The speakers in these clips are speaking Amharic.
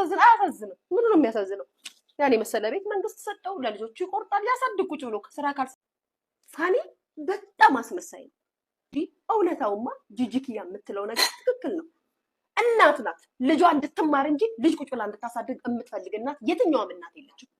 አያሳዝንም? ምኑ ነው የሚያሳዝነው? ያኔ መሰለ ቤት መንግስት ሰጠው፣ ለልጆቹ ይቆርጣል፣ ያሳድግ ቁጭ ብሎ ከስራ ካል ፋኒ በጣም አስመሳይ ነው። እውነታውማ ጂጂኪያ የምትለው ነገር ትክክል ነው። እናት ናት ልጇ እንድትማር እንጂ ልጅ ቁጭ ብላ እንድታሳድግ የምትፈልግ እናት የትኛውም እናት የለችም።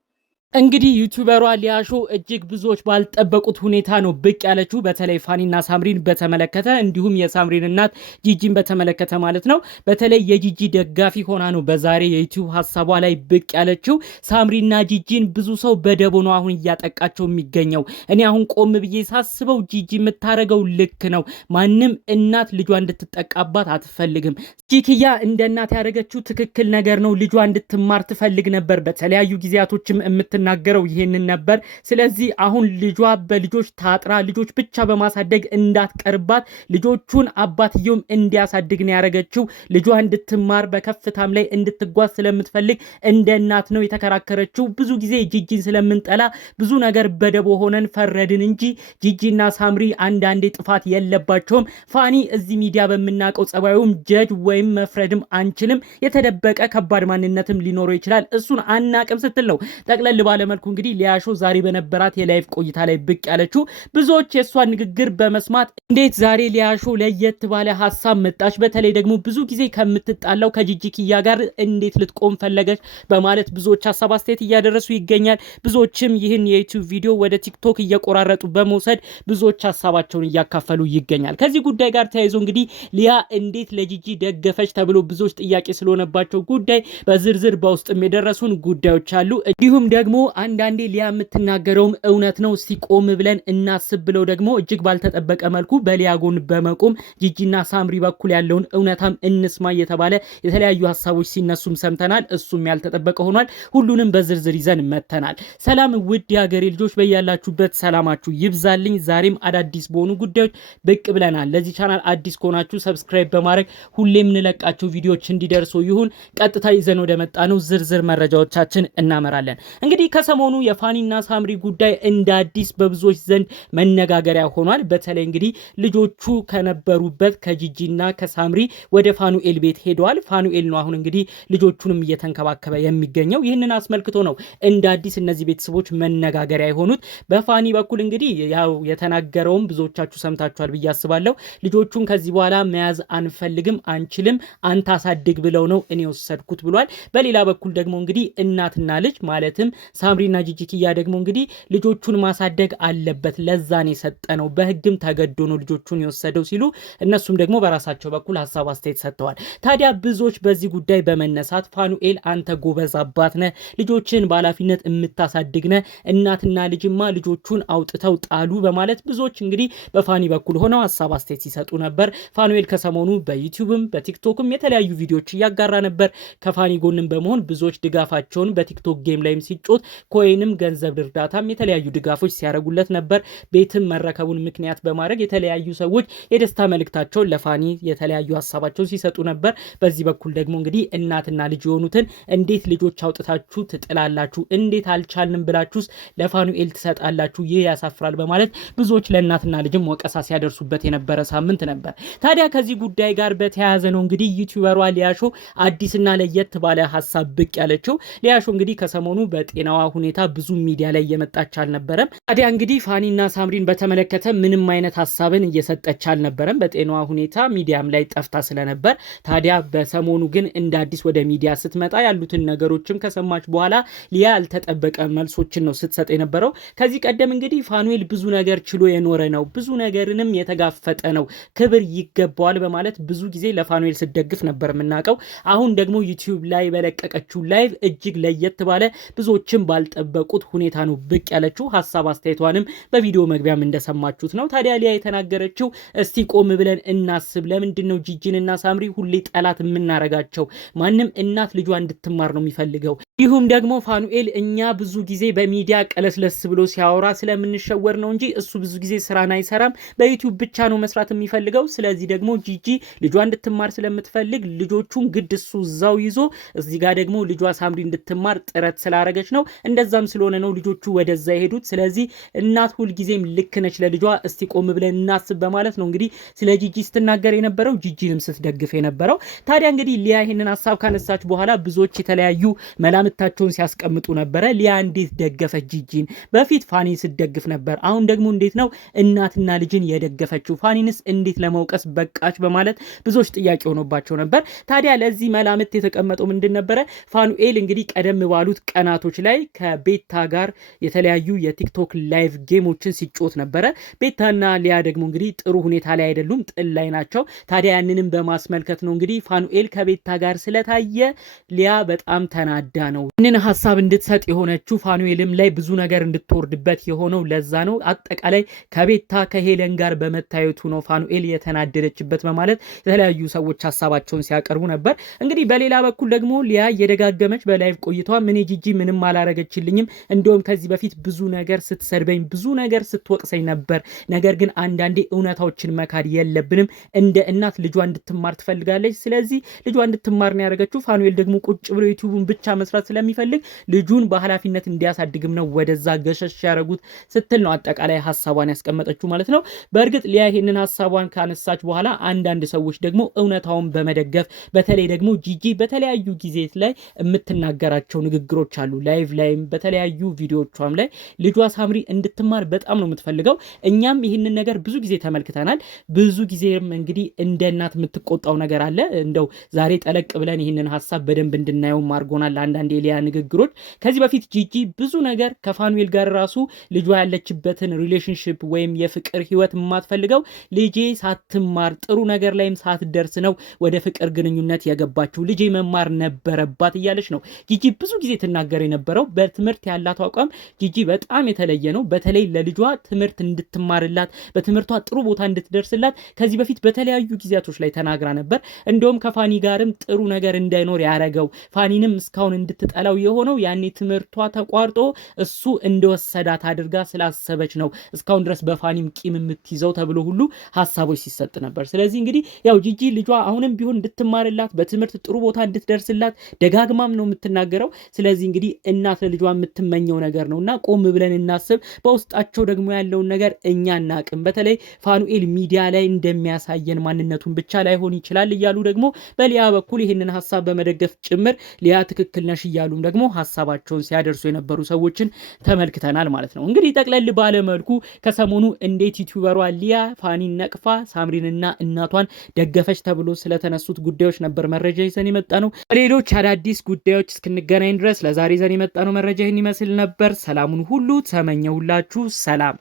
እንግዲህ ዩቲዩበሯ ሊያሾ እጅግ ብዙዎች ባልጠበቁት ሁኔታ ነው ብቅ ያለችው። በተለይ ፋኒና ሳምሪን በተመለከተ እንዲሁም የሳምሪን እናት ጂጂን በተመለከተ ማለት ነው። በተለይ የጂጂ ደጋፊ ሆና ነው በዛሬ የዩቲዩብ ሀሳቧ ላይ ብቅ ያለችው። ሳምሪና ጂጂን ብዙ ሰው በደቦ ነው አሁን እያጠቃቸው የሚገኘው። እኔ አሁን ቆም ብዬ ሳስበው ጂጂ የምታረገው ልክ ነው። ማንም እናት ልጇ እንድትጠቃባት አትፈልግም። ጂጂኪያ እንደ እናት ያደረገችው ትክክል ነገር ነው። ልጇ እንድትማር ትፈልግ ነበር። በተለያዩ ጊዜያቶችም ናገረው ይሄንን ነበር። ስለዚህ አሁን ልጇ በልጆች ታጥራ ልጆች ብቻ በማሳደግ እንዳትቀርባት ልጆቹን አባትየውም እንዲያሳድግ ነው ያረገችው። ልጇ እንድትማር በከፍታም ላይ እንድትጓዝ ስለምትፈልግ እንደ እናት ነው የተከራከረችው። ብዙ ጊዜ ጂጂን ስለምንጠላ ብዙ ነገር በደቦ ሆነን ፈረድን እንጂ ጂጂና ሳምሪ አንዳንዴ ጥፋት የለባቸውም። ፋኒ እዚህ ሚዲያ በምናውቀው ጸባዩም ጀጅ ወይም መፍረድም አንችልም። የተደበቀ ከባድ ማንነትም ሊኖረው ይችላል። እሱን አናቅም ስትል ነው ጠቅለል ባለመልኩ እንግዲህ ሊያሾ ዛሬ በነበራት የላይፍ ቆይታ ላይ ብቅ ያለችው። ብዙዎች የሷን ንግግር በመስማት እንዴት ዛሬ ሊያሾ ለየት ባለ ሐሳብ መጣች፣ በተለይ ደግሞ ብዙ ጊዜ ከምትጣላው ከጂጂኪያ ጋር እንዴት ልትቆም ፈለገች በማለት ብዙዎች ሐሳብ አስተያየት እያደረሱ ይገኛል። ብዙዎችም ይህን የዩቲዩብ ቪዲዮ ወደ ቲክቶክ እየቆራረጡ በመውሰድ ብዙዎች ሐሳባቸውን እያካፈሉ ይገኛል። ከዚህ ጉዳይ ጋር ተያይዞ እንግዲህ ሊያ እንዴት ለጂጂ ደገፈች ተብሎ ብዙዎች ጥያቄ ስለሆነባቸው ጉዳይ በዝርዝር በውስጥም የደረሱን ጉዳዮች አሉ። እንዲሁም ደግሞ አንዳንዴ ሊያ የምትናገረውም እውነት ነው፣ ሲቆም ብለን እናስብ ብለው ደግሞ እጅግ ባልተጠበቀ መልኩ በሊያ ጎን በመቆም ጂጂና ሳምሪ በኩል ያለውን እውነታም እንስማ እየተባለ የተለያዩ ሀሳቦች ሲነሱም ሰምተናል። እሱም ያልተጠበቀ ሆኗል። ሁሉንም በዝርዝር ይዘን መተናል። ሰላም ውድ የሀገሬ ልጆች፣ በያላችሁበት ሰላማችሁ ይብዛልኝ። ዛሬም አዳዲስ በሆኑ ጉዳዮች ብቅ ብለናል። ለዚህ ቻናል አዲስ ከሆናችሁ ሰብስክራይብ በማድረግ ሁሌም የምንለቃቸው ቪዲዮዎች እንዲደርሱ ይሁን። ቀጥታ ይዘን ወደ መጣ ነው ዝርዝር መረጃዎቻችን እናመራለን። እንግዲህ ከሰሞኑ የፋኒና ሳምሪ ጉዳይ እንደ አዲስ በብዙዎች ዘንድ መነጋገሪያ ሆኗል። በተለይ እንግዲህ ልጆቹ ከነበሩበት ከጂጂና ከሳምሪ ወደ ፋኑኤል ቤት ሄደዋል። ፋኑኤል ነው አሁን እንግዲህ ልጆቹንም እየተንከባከበ የሚገኘው። ይህንን አስመልክቶ ነው እንደ አዲስ እነዚህ ቤተሰቦች መነጋገሪያ የሆኑት። በፋኒ በኩል እንግዲህ ያው የተናገረውም ብዙዎቻችሁ ሰምታችኋል ብዬ አስባለሁ። ልጆቹን ከዚህ በኋላ መያዝ አንፈልግም፣ አንችልም፣ አንተ አሳድግ ብለው ነው እኔ ወሰድኩት ብሏል። በሌላ በኩል ደግሞ እንግዲህ እናትና ልጅ ማለትም ሳምሪና ጂጂኪያ ደግሞ እንግዲህ ልጆቹን ማሳደግ አለበት፣ ለዛን የሰጠነው በህግም ተገዶ ነው ልጆቹን የወሰደው ሲሉ እነሱም ደግሞ በራሳቸው በኩል ሀሳብ አስተያየት ሰጥተዋል። ታዲያ ብዙዎች በዚህ ጉዳይ በመነሳት ፋኑኤል አንተ ጎበዝ አባት ነህ፣ ልጆችን በኃላፊነት የምታሳድግ ነህ፣ እናትና ልጅማ ልጆቹን አውጥተው ጣሉ በማለት ብዙዎች እንግዲህ በፋኒ በኩል ሆነው ሀሳብ አስተያየት ሲሰጡ ነበር። ፋኑኤል ከሰሞኑ በዩቲዩብም በቲክቶክም የተለያዩ ቪዲዮዎች እያጋራ ነበር። ከፋኒ ጎንም በመሆን ብዙዎች ድጋፋቸውን በቲክቶክ ጌም ላይም ሲጮት ኮይንም ገንዘብ እርዳታም የተለያዩ ድጋፎች ሲያደርጉለት ነበር። ቤትም መረከቡን ምክንያት በማድረግ የተለያዩ ሰዎች የደስታ መልእክታቸውን ለፋኒ የተለያዩ ሀሳባቸውን ሲሰጡ ነበር። በዚህ በኩል ደግሞ እንግዲህ እናትና ልጅ የሆኑትን እንዴት ልጆች አውጥታችሁ ትጥላላችሁ? እንዴት አልቻልንም ብላችሁስ ለፋኑኤል ትሰጣላችሁ? ይህ ያሳፍራል በማለት ብዙዎች ለእናትና ልጅም ወቀሳ ሲያደርሱበት የነበረ ሳምንት ነበር። ታዲያ ከዚህ ጉዳይ ጋር በተያያዘ ነው እንግዲህ ዩቲዩበሯ ሊያሾ አዲስና ለየት ባለ ሀሳብ ብቅ ያለችው። ሊያሾ እንግዲህ ከሰሞኑ በጤናዋ ሁኔታ ብዙ ሚዲያ ላይ እየመጣች አልነበረም። ታዲያ እንግዲህ ፋኒና ሳምሪን በተመለከተ ምንም አይነት ሀሳብን እየሰጠች አልነበረም። በጤናዋ ሁኔታ ሚዲያም ላይ ጠፍታ ስለነበር ታዲያ በሰሞኑ ግን እንደ አዲስ ወደ ሚዲያ ስትመጣ ያሉትን ነገሮችም ከሰማች በኋላ ሊያ ያልተጠበቀ መልሶችን ነው ስትሰጥ የነበረው። ከዚህ ቀደም እንግዲህ ፋኑኤል ብዙ ነገር ችሎ የኖረ ነው፣ ብዙ ነገርንም የተጋፈጠ ነው፣ ክብር ይገባዋል በማለት ብዙ ጊዜ ለፋኑኤል ስትደግፍ ነበር የምናውቀው። አሁን ደግሞ ዩቲዩብ ላይ በለቀቀችው ላይቭ እጅግ ለየት ባለ ብዙዎችም ባልጠበቁት ሁኔታ ነው ብቅ ያለችው። ሀሳብ አስተያየቷንም በቪዲዮ መግቢያም እንደሰማችሁት ነው። ታዲያ ሊያ የተናገረችው እስቲ ቆም ብለን እናስብ፣ ለምንድን ነው ጂጂንና ሳምሪ ሁሌ ጠላት የምናረጋቸው? ማንም እናት ልጇ እንድትማር ነው የሚፈልገው። ይሁም ደግሞ ፋኑኤል እኛ ብዙ ጊዜ በሚዲያ ቀለስለስ ብሎ ሲያወራ ስለምንሸወር ነው እንጂ እሱ ብዙ ጊዜ ስራን አይሰራም፣ በዩቲዩብ ብቻ ነው መስራት የሚፈልገው። ስለዚህ ደግሞ ጂጂ ልጇ እንድትማር ስለምትፈልግ ልጆቹን ግድ እሱ እዛው ይዞ እዚህ ጋር ደግሞ ልጇ ሳምሪ እንድትማር ጥረት ስላረገች ነው። እንደዛም ስለሆነ ነው ልጆቹ ወደዛ የሄዱት። ስለዚህ እናት ሁልጊዜም ልክ ነች ለልጇ፣ እስቲ ቆም ብለን እናስብ በማለት ነው እንግዲህ ስለ ጂጂ ስትናገር የነበረው፣ ጂጂንም ስትደግፍ የነበረው። ታዲያ እንግዲህ ሊያ ይህንን ሀሳብ ካነሳች በኋላ ብዙዎች የተለያዩ መላምታቸውን ሲያስቀምጡ ነበረ። ሊያ እንዴት ደገፈች ጂጂን? በፊት ፋኒን ስትደግፍ ነበር፣ አሁን ደግሞ እንዴት ነው እናትና ልጅን የደገፈችው? ፋኒንስ እንዴት ለመውቀስ በቃች? በማለት ብዙዎች ጥያቄ ሆኖባቸው ነበር። ታዲያ ለዚህ መላምት የተቀመጠው ምንድን ነበረ? ፋኑኤል እንግዲህ ቀደም ባሉት ቀናቶች ላይ ከቤታ ጋር የተለያዩ የቲክቶክ ላይቭ ጌሞችን ሲጮት ነበረ። ቤታና ሊያ ደግሞ እንግዲህ ጥሩ ሁኔታ ላይ አይደሉም፣ ጥል ላይ ናቸው። ታዲያ ያንንም በማስመልከት ነው እንግዲህ ፋኑኤል ከቤታ ጋር ስለታየ ሊያ በጣም ተናዳ ነው ይህንን ሀሳብ እንድትሰጥ የሆነችው። ፋኑኤልም ላይ ብዙ ነገር እንድትወርድበት የሆነው ለዛ ነው። አጠቃላይ ከቤታ ከሄለን ጋር በመታየቱ ነው ፋኑኤል የተናደደችበት በማለት የተለያዩ ሰዎች ሀሳባቸውን ሲያቀርቡ ነበር። እንግዲህ በሌላ በኩል ደግሞ ሊያ እየደጋገመች በላይቭ ቆይቷ ምን ጂጂ ምንም አላረገችልኝም፣ እንዲሁም ከዚህ በፊት ብዙ ነገር ስትሰድበኝ ብዙ ነገር ስትወቅሰኝ ነበር፣ ነገር ግን አንዳንዴ እውነታዎችን መካድ የለብንም፣ እንደ እናት ልጇ እንድትማር ትፈልጋለች፣ ስለዚህ ልጇ እንድትማር ነው ያደረገችው። ፋኑኤል ደግሞ ቁጭ ብሎ ዩቲዩብን ብቻ መስራት ስለሚፈልግ ልጁን በኃላፊነት እንዲያሳድግም ነው ወደዛ ገሸሽ ያደረጉት ስትል ነው አጠቃላይ ሀሳቧን ያስቀመጠችው ማለት ነው። በእርግጥ ሊያ ይህንን ሀሳቧን ካነሳች በኋላ አንዳንድ ሰዎች ደግሞ እውነታውን በመደገፍ በተለይ ደግሞ ጂጂ በተለያዩ ጊዜ ላይ የምትናገራቸው ንግግሮች አሉ። ላይቭ ላይም በተለያዩ ቪዲዮቿም ላይ ልጇ ሳምሪ እንድትማር በጣም ነው የምትፈልገው። እኛም ይህንን ነገር ብዙ ጊዜ ተመልክተናል። ብዙ ጊዜም እንግዲህ እንደ እናት የምትቆጣው ነገር አለ። እንደው ዛሬ ጠለቅ ብለን ይህንን ሀሳብ በደንብ እንድናየው አድርጎናል። አንዳንድ የሊያ ንግግሮች ከዚህ በፊት ጂጂ ብዙ ነገር ከፋኑኤል ጋር ራሱ ልጇ ያለችበትን ሪሌሽንሽፕ ወይም የፍቅር ህይወት የማትፈልገው ልጄ ሳትማር ጥሩ ነገር ላይም ሳትደርስ ነው ወደ ፍቅር ግንኙነት የገባችው፣ ልጄ መማር ነበረባት እያለች ነው ጂጂ ብዙ ጊዜ ትናገር የነበረው። በትምህርት ያላት አቋም ጂጂ በጣም የተለየ ነው። በተለይ ለልጇ ትምህርት እንድትማርላት በትምህርቷ ጥሩ ቦታ እንድትደርስላት ከዚህ በፊት በተለያዩ ጊዜያቶች ላይ ተናግራ ነበር። እንደውም ከፋኒ ጋርም ጥሩ ነገር እንዳይኖር ያረገው ፋኒንም እስካሁን እንድትጠላው የሆነው ያኔ ትምህርቷ ተቋርጦ እሱ እንደወሰዳት አድርጋ ስላሰበች ነው እስካሁን ድረስ በፋኒም ቂም የምትይዘው ተብሎ ሁሉ ሀሳቦች ሲሰጥ ነበር። ስለዚህ እንግዲህ ያው ጂጂ ልጇ አሁንም ቢሆን እንድትማርላት በትምህርት ጥሩ ቦታ እንድትደርስላት ደጋግማም ነው የምትናገረው። ስለዚህ እንግዲህ እናት ለልጇ የምትመኘው ነገር ነውና ቆም ብለን እናስብ። በውስጣቸው ደግሞ ያለውን ነገር እኛ እናቅም። በተለይ ፋኑኤል ሚዲያ ላይ እንደሚያሳየን ማንነቱን ብቻ ላይሆን ይችላል እያሉ ደግሞ በሊያ በኩል ይህንን ሀሳብ በመደገፍ ጭምር ሊያ ትክክል ነሽ እያሉም ደግሞ ሀሳባቸውን ሲያደርሱ የነበሩ ሰዎችን ተመልክተናል ማለት ነው። እንግዲህ ጠቅለል ባለመልኩ ከሰሞኑ እንዴት ዩቲዩበሯ ሊያ ፋኒን ነቅፋ ሳምሪንና እናቷን ደገፈች ተብሎ ስለተነሱት ጉዳዮች ነበር መረጃ ይዘን የመጣ ነው። ሌሎች አዳዲስ ጉዳዮች እስክንገናኝ ድረስ ለዛሬ ይዘን የመጣ ነው መረጃ ይህን ይመስል ነበር። ሰላሙን ሁሉ ተመኘሁላችሁ። ሰላም